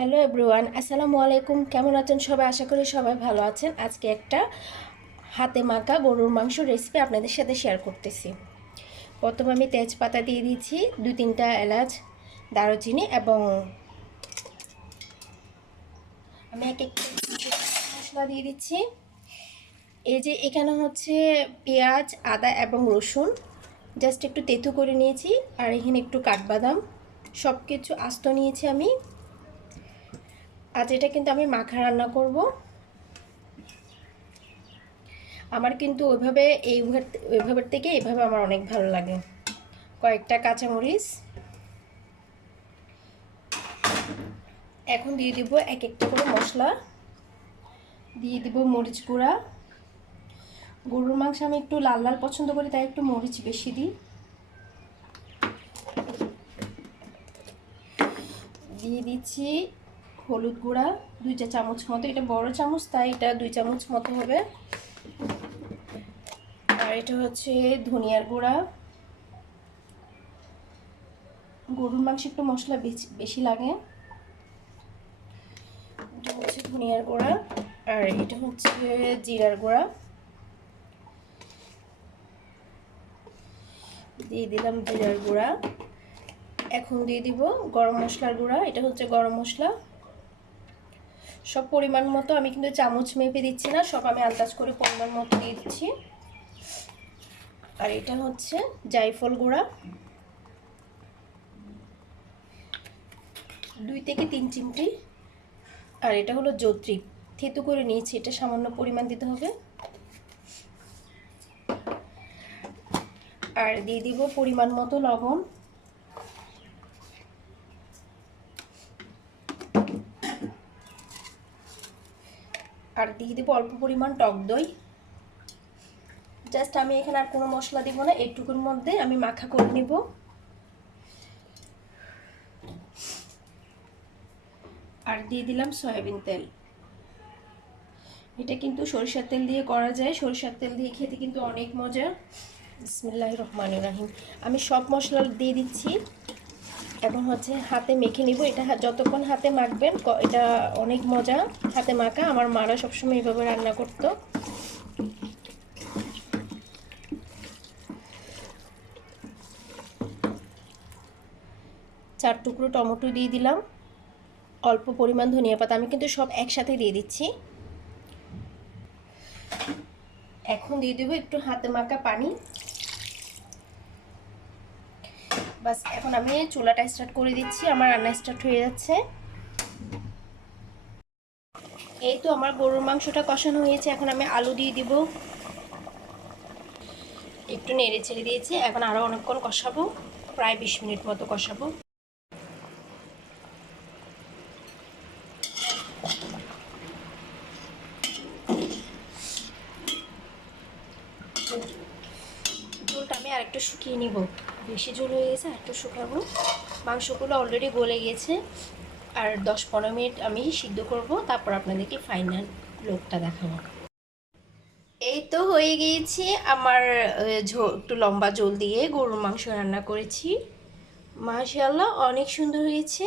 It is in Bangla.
হ্যালো এভরিওয়ান, আসসালামু আলাইকুম। কেমন আছেন সবাই? আশা করি সবাই ভালো আছেন। আজকে একটা হাতে মাখা গরুর মাংস রেসিপি আপনাদের সাথে শেয়ার করতেছি। প্রথমে আমি তেজপাতা দিয়ে দিয়েছি, 2-3টা এলাচ, দারুচিনি এবং আমি এক একটা মশলা দিয়ে দিচ্ছি। এই যে এখানে হচ্ছে পেঁয়াজ, আদা এবং রসুন জাস্ট একটু তেঁতু করে নিয়েছি, আর এখানে একটু কাঠবাদাম, সব কিছু আস্ত নিয়েছি আমি। আজ এটা কিন্তু আমি মাখা রান্না করব। আমার কিন্তু ওইভাবে থেকে এইভাবে আমার অনেক ভালো লাগে। কয়েকটা কাঁচামরিচ এখন দিয়ে দিব, এক একটা করে মশলা দিয়ে দিব। মরিচ গুঁড়া, গরুর মাংস আমি একটু লাল লাল পছন্দ করি, তাই একটু মরিচ বেশি দিই। দিয়ে দিচ্ছি হলুদ গুঁড়া 2 চামচ মতো, এটা বড় চামচ তাই এটা 2 চামচ মতো হবে। আর এটা হচ্ছে ধনিয়ার গুঁড়া। গরুর মাংস একটু মশলা বেশি লাগে। এটা হচ্ছে ধনিয়ার গুঁড়া, আর এটা হচ্ছে জিরার গুঁড়া। দিয়ে দিলাম জিরার গুঁড়া। এখন দিয়ে দিব গরম মশলার গুঁড়া, এটা হচ্ছে গরম মশলা। সব পরিমাণ মতো, আমি কিন্তু চামচ মেপে দিচ্ছি না, সব আমি আন্দাজ করে পরিমাণ মতো দিয়ে দিচ্ছি। আর এটা হচ্ছে জায়ফল গুঁড়া, 2 থেকে 3 চিমটি। আর এটা হলো জয়ত্রী, থেতু করে নিয়েছি, এটা সামান্য পরিমাণ দিতে হবে। আর দিয়ে দিব পরিমাণ মতো লবণ। আর দিয়ে দেবো অল্প পরিমাণ টক দই। জাস্ট আমি এখানে আর কোনো মশলা দিব না, এইটুকুর মধ্যে আমি মাখা করে নিব। আর দিয়ে দিলাম সয়াবিন তেল। এটা কিন্তু সরিষার তেল দিয়ে করা যায়, সরিষার তেল দিয়ে খেতে কিন্তু অনেক মজা। বিসমিল্লাহির রহমানির রহিম। আমি সব মশলা দিয়ে দিচ্ছি। এখন হচ্ছে হাতে মেখে নিব। এটা যতক্ষণ হাতে মাখবেন এটা অনেক মজা হাতে মাখা। আমার মারা সবসময় এইভাবে রান্না করতো। 4 টুকরো টমেটো দিয়ে দিলাম, অল্প পরিমাণ ধনিয়া পাতা, আমি কিন্তু সব একসাথে দিয়ে দিচ্ছি। এখন দিয়ে দেবো একটু হাতে মাখা পানি। বাস, এখন আমি চুলাটা স্টার্ট করে দিচ্ছি, আমার রান্না স্টার্ট হয়ে যাচ্ছে। এই তো আমার গরুর মাংসটা কষানো হয়েছে, এখন আমি আলু দিয়ে দিব। একটু নেড়ে ছেড়ে দিয়েছি, এখন আরও অনেকক্ষণ কষাবো, প্রায় 20 মিনিট মতো কষাবো। ঝোলটা আমি আরেকটু শুকিয়ে নিব, বেশি ঝোল হয়ে গেছে, আরেকটু শুকাবো। মাংসগুলো অলরেডি গলে গেছে, আর 10-15 মিনিট আমি সিদ্ধ করব, তারপর আপনাদেরকে ফাইনাল লুকটা দেখাবো। এই তো হয়ে গিয়েছে আমার একটু লম্বা ঝোল দিয়ে গরুর মাংস রান্না করেছি। মাশাআল্লাহ, অনেক সুন্দর হয়েছে।